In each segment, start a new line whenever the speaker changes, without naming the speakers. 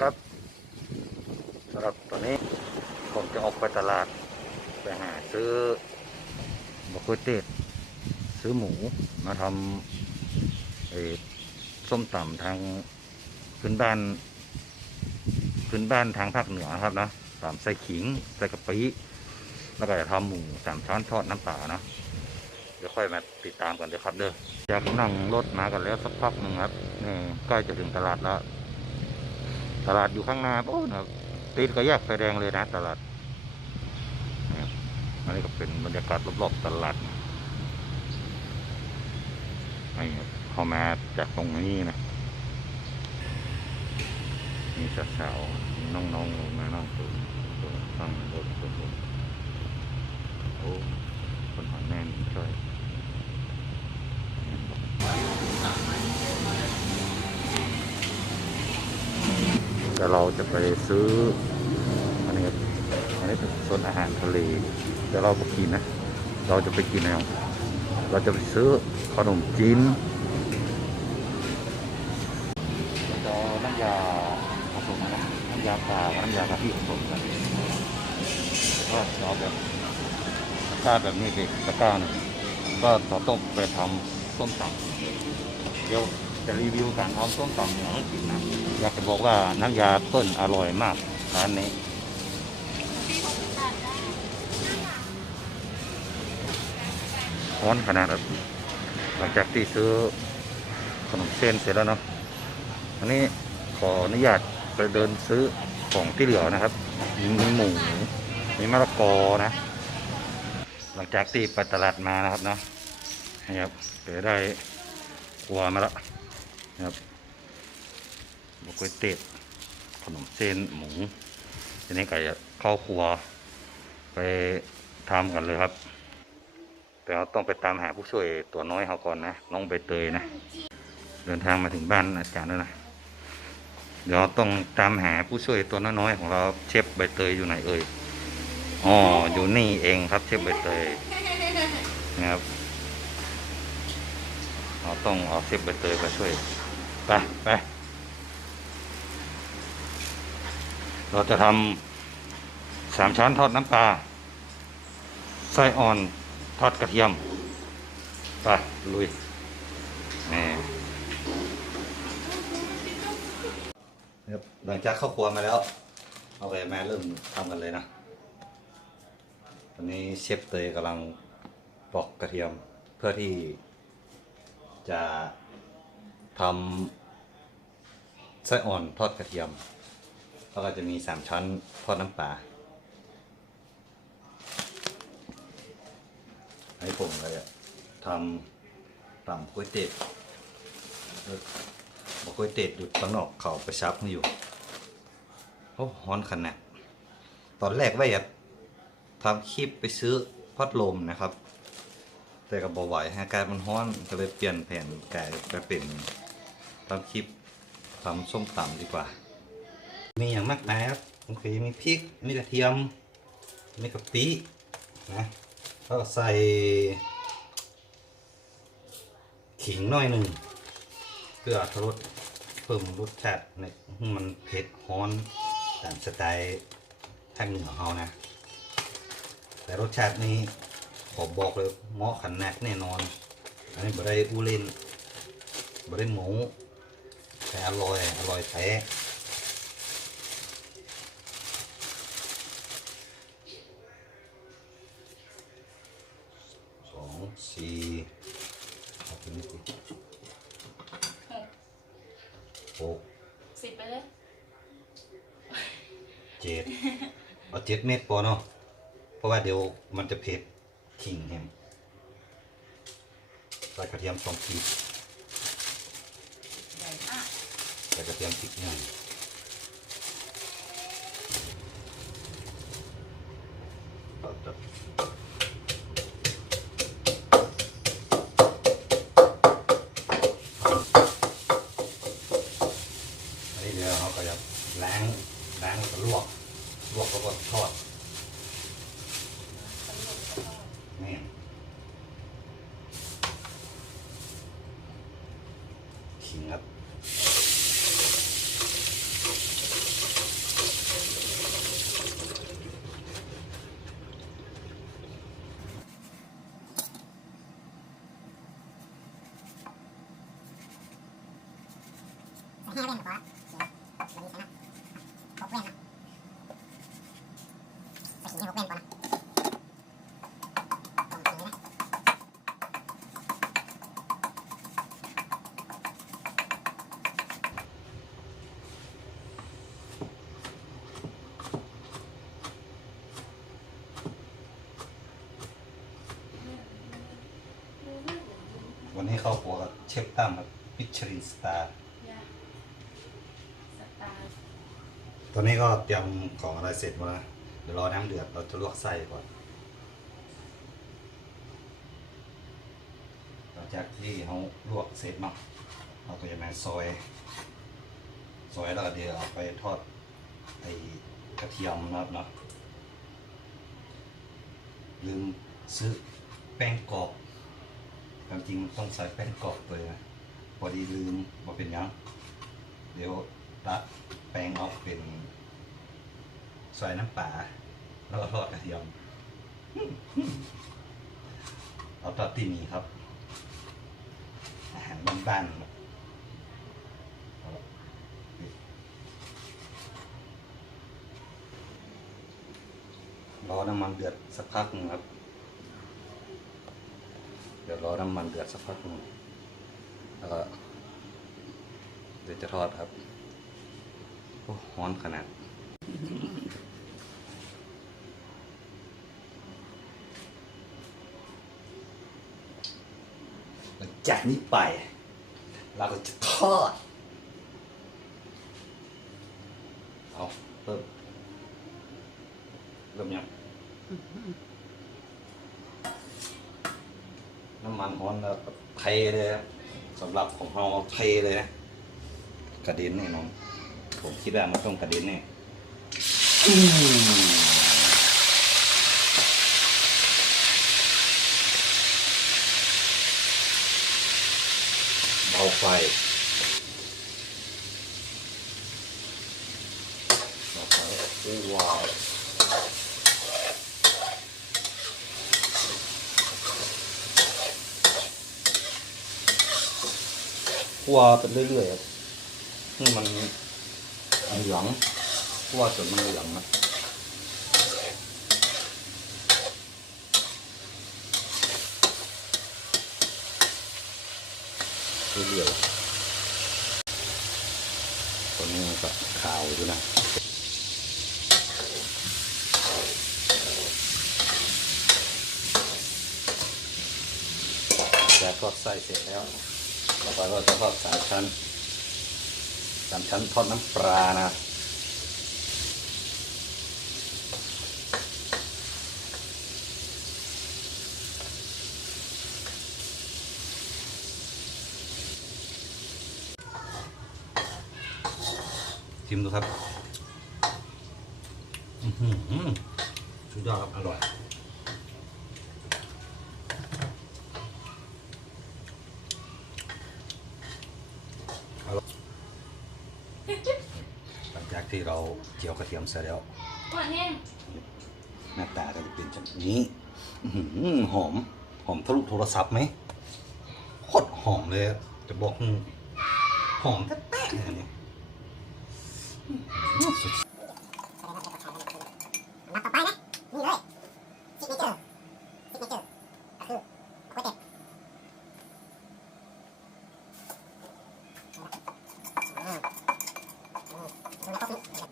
ครับสำหรับตอนนี้ผมจะออกไปตลาด ไปหาซื้อบะกุเตดซื้อหมูมาทำส้มตำทางพื้นบ้านพื้นบ้านทางภาคเหนือครับนะตำใส่ขิงใส่กะปิแล้วก็จะทำหมูสามช้อนทอดน้ำปลานะเดี๋ยวค่อยมาติดตามกันเดี๋ยวครับเด้ออยากนั่งรถมากันแล้วสักพักหนึ่งครับนี่ใกล้จะถึงตลาดแล้ว ตลาดอยู่ข้างหน้าโอ้นะติดก็แยกไฟแดงเลยนะ ตลาดอันนี้ก็เป็นบรรยากาศรอบๆตลาดนี่เข้ามาจากตรงนี้นะมีสาวๆน้องๆลงมาน้องตัวตัวฟังรถตัวโอ้คนหอนแน่นช่วย แต่เราจะไปซื้ออันนี้ครับอันนี้เป็นโซนอาหารทะเลแต่เราไปกินนะ เราจะไปกินแล้วเราจะไปซื้อขนมจีนเราจะเอาน้ำยาผสมนะน้ำยาปลาน้ำยากะทิผสมกันก็เอาแบบตะกร้าแบบนี้เด็กตะกร้าหนึ่งก็เราต้องไปทำส้มตำเดี๋ยว จะรีวิวการทำส้มตำเนี่ยให้กินนะอยากจะบอกว่าน้ำยาต้นอร่อยมากร้านนี้ร้อนขนาดแบบหลังจากที่ซื้อขนมเส้นเสร็จแล้วเนาะอันนี้ขออนุญาตไปเดินซื้อของที่เหลือนะครับ มีหมูมีมะละกอนะ หลังจากที่ไปตลาดมานะครับเนาะนี่ครับเดี๋ยวได้กัวมาแล้วนะ ครับบกวยเตี๋ยวขนมเส้นหมูทีนี้ก็จะเข้าครัว ไปทำกันเลยครับ แต่เราต้องไปตามหาผู้ช่วยตัวน้อยเขาก่อนนะน้องใบเตยนะ เดินทางมาถึงบ้านอาจารย์แล้วนะเดี๋ยวต้องตามหาผู้ช่วยตัวน้อยๆของเราเชฟใบเตยอยู่ไหนเอ่ยอ๋ออยู่นี่เองครับเชฟใบเตยนะครับเราต้องเอาเชฟใบเตยมาช่วย ไปไป เราจะทำสามชั้นทอดน้ำปลาไส้อ่อนทอดกระเทียม ไป ลุย นี่ครับหลังจากเข้าครัวมาแล้ว เอาไปแม่เริ่มทำกันเลยนะตอนนี้เชฟเตยกำลังปอกกระเทียมเพื่อที่จะ ทำไส้อ่อนทอดกระเทียม แล้วก็จะมีสามชั้นทอดน้ำปลาให้ผมเลยอะทำตำก๋วยเตี๋ยวบอกก๋วยเตี๋ยวอยู่ข้างนอกเขาไปซับมาอยู่โอ้ฮ้อนขนาดตอนแรกว่าจะทำคลิปไปซื้อพัดลมนะครับ แต่ก็บอกไหวฮะการมันฮ้อนก็เลยเปลี่ยนแผนกลายไปเป็น ทำคลิปทำส้มตำดีกว่า มีอย่างมากมายครับโอเคมีพริก มีกระเทียม มีกะปินะแล้วก็ใส่ขิงหน่อยหนึ่งเพื่ออรรถรสเพิ่มรสชาติในมันเผ็ดฮ้อนตามสไตล์ทางเหนือเขานะ แต่รสชาตินี้ขอบอกเลยเหมาะขนาดแน่นอน อันนี้บ่ได้อูเล่นบ่ได้หมู แต่อร่อย อร่อยแท้สองสี่เอาไปนิดดิหก
สิบไปเลย
เจ็ดเอาเจ็ดเม็ดพอเนาะเพราะว่าเดี๋ยวมันจะเผ็ดขิงแฮมใส่กระเทียมสองขีด
ใหญ่มาก
ใส่กระเทียมพริกหนึ่งเอาจับอันนี้เดี๋ยวเราก็จะล้างล้างแล้วก็ลวกลวกแล้วก็ทอดนี่ขิงครับ
ห้าเว้นก่อนวันนี้ใช่ไหมหกเว้นนะไปถึงหกเว้นก่อนนะตรงนี้นะ
วันนี้เข้าครัวกับ เชฟตั้มครับมิชลินสตาร์
สตาร์
ตอนนี้ก็เตรียมของอะไรเสร็จหมดแล้วนะเดี๋ยวรอน้ำเดือดเราจะลวกไส้ก่อนหลังจากที่เขาลวกเสร็จเนาะเราก็จะมาซอยซอยแล้วก็เดี๋ยวเอาไปทอดไอ้กระเทียมนะครับเนาะลืมซื้อแป้งกรอบ ความจริงมันต้องใส่แป้งกรอบเลยนะพอดีลืมมาเป็นยัง เดี๋ยวตัดแป้งออกเป็นซอยน้ำปลาแล้วก็ทอดกระเทียมเอาทอดที่นี่ครับ อาหารบ้านๆเอาละรอน้ำมันเดือดสักพักหนึงครับ ดี๋ยวรอน้ำมันเดือดสักพักนึงแล้วก็เดี๋ยวจะทอดครับโอ้ร้อนขนาดจากนี้ไป เราก็จะทอด เอาเริ่มเริ่มยัง น้ำมันร้อนแล้วเทเลยครับสำหรับของเราเทเลยนะ กระเด็นแน่นอนผมคิดว่ามันต้องกระเด็นแน่เบาไฟเบาไฟว้าว คั่วไปเรื่อยๆครับให้มันเหลืองคั่วจนมันเหลืองนะเรื่อยๆตัวนี้มันก็ขาวอยู่นะแล้วทอดไส้เสร็จแล้ว ต่อไปก็จะทอดสามชั้นสามชั้นทอดน้ำปลานะชิมดูครับอือหือสุดยอดครับ อร่อย หลังจาก ที่เราเจียวกระเทียมเสร็จแล้ว
ก่อนแห้ง
หน้าตาก็จะเป็นแบบนี้อื้อหือหอม หอมทะลุโทรศัพท์ไหมโคตรหอมเลยอะจะบอกอืมหอมแต๊ะๆเลยอันนี้อื้อสุด
นัดต่อไปนะ นี่เลยซิกเนเจอร์ซิกเนเจอร์ก็คือก๋วยเตี๋ยวอืมอืมดูนะครบนี้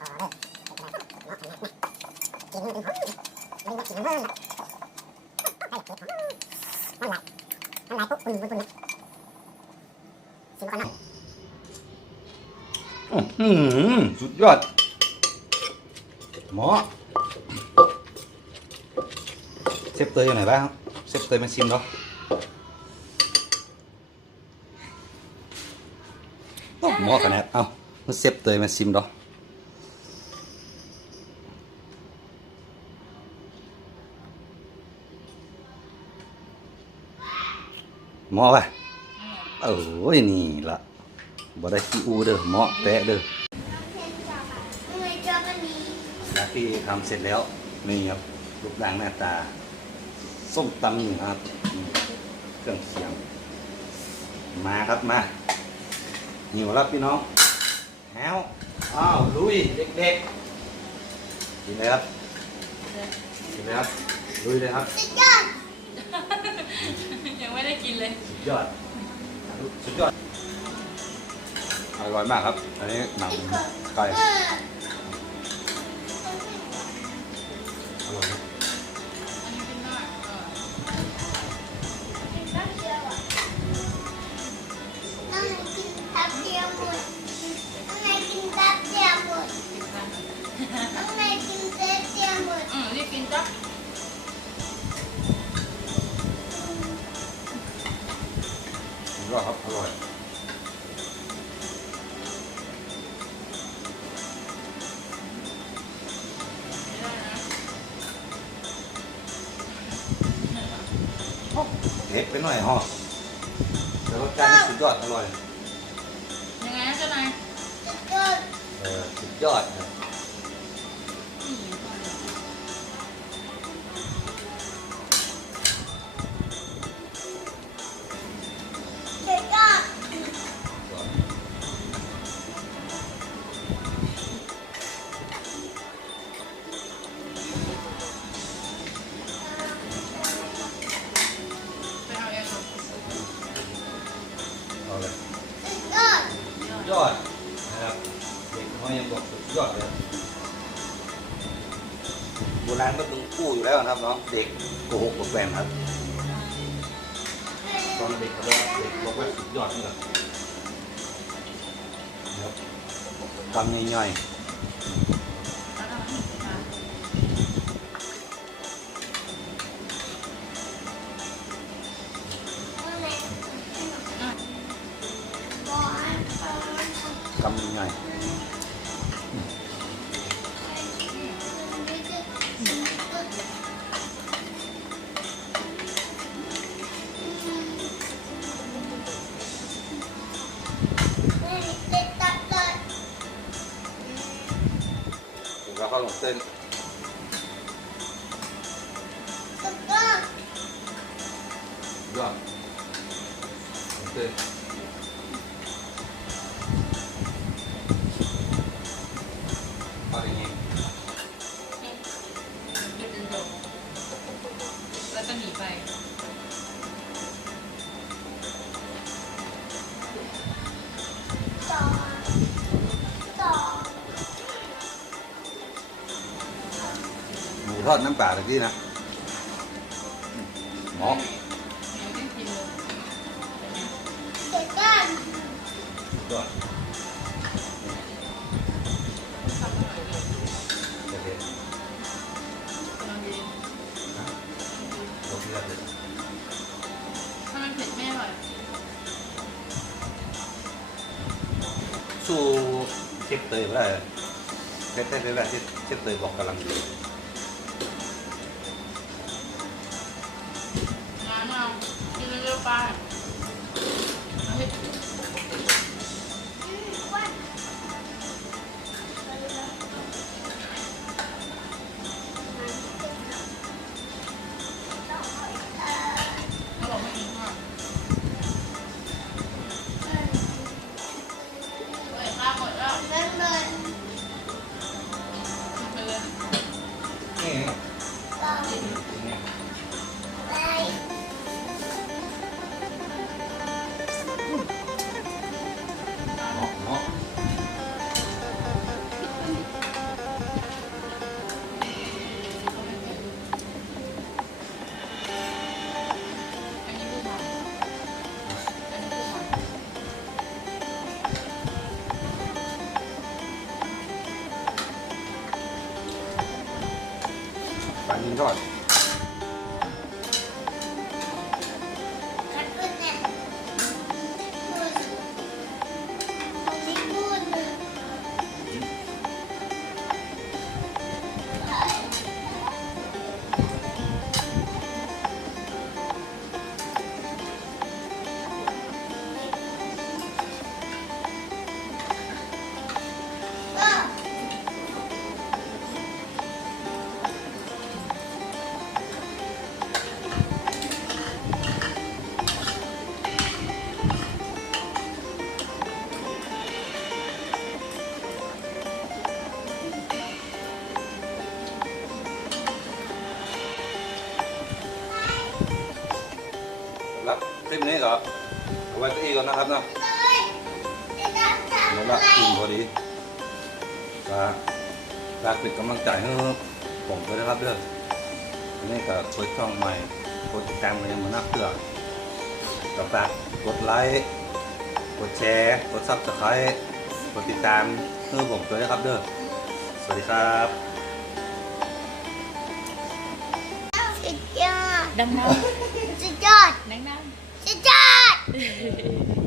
อ๋อเลยเนาะเนาะนะกินมันเป็นหอมมันไม่กินมันเพิ่มละให้เผ็ดหอมมันไหลมันไหลปุ๊บปุ่นปุ่นปุ่น ชิมก่อนนะ
อื้อหือสุดยอด หมอเซฟเตยอยู่ไหนบ้างเซฟเตยมาชิมเนาะโอ้หมอขนาดเอ้ามาเซฟเตยมาชิมเนาะหมอป่ะ โอ้ยนี่ละบ่ได้ขี้อูเด้อหมอแปะเด้อหน้าที่ทำเสร็จแล้วนี่ครับรูปร่างหน้าตา ส้มตำหนึ่งครับอืมเครื่องเคียง มาครับมาหิวแล้วพี่น้องแฮวอ้าวลุยเด็กๆกินเลยครับกินเลยครับลุยเลยครับ
ยังไม่ได้กินเลย
สุดยอด สุดยอดอร่อยมากครับ อันนี้หนังไก่ ย
อ
ดครับอร่อย
ไม่ได้นะ
เผ็ดไปหน่อยฮะแต่รสชาตินี่สุดยอดอร่อย
ยังไงนะเจ้านาย
เออสุดยอดครั
เนาะ
เด็กโกหกกับแฟนครับ ตอนเด็กเขาบอกว่าเด็กบอกว่าสุดยอดนี่แหละครับกำย่อย
แล้วทำให้หนูทาน
ๆกำย่อยๆ ผมก็เข้ อดน้ำปลาตะกี้นะหมอ
ยังไม่กินเลย
ยอด
ทำอร่อยเลย
เด็ด
กำลังดี
ๆนะรสเลือดเลย
ถ้ามันเผ็ดไม่อร่อย
สู้เชฟเตยไม่ได้เชฟเตยไม่ได้ที่เชฟเตยบอกกำลังดี
ป
นี่ก่อนนะครับเนาะหมดละกินพอดีก็ฝากเป็นกำลังใจให้ผมด้วยนะครับเด้ออันนี่ก็เปิดช่องใหม่กดติดตามเลยมานักเตือก็ฝากกดไลค์กดแชร์กดซับสไครต์กดติดตามให้ผมด้วยนะครับเด้อสวัสดีครับ
สุดยอด
ดังน้
สุดยอดำ
ดังน้
สุดยอดำ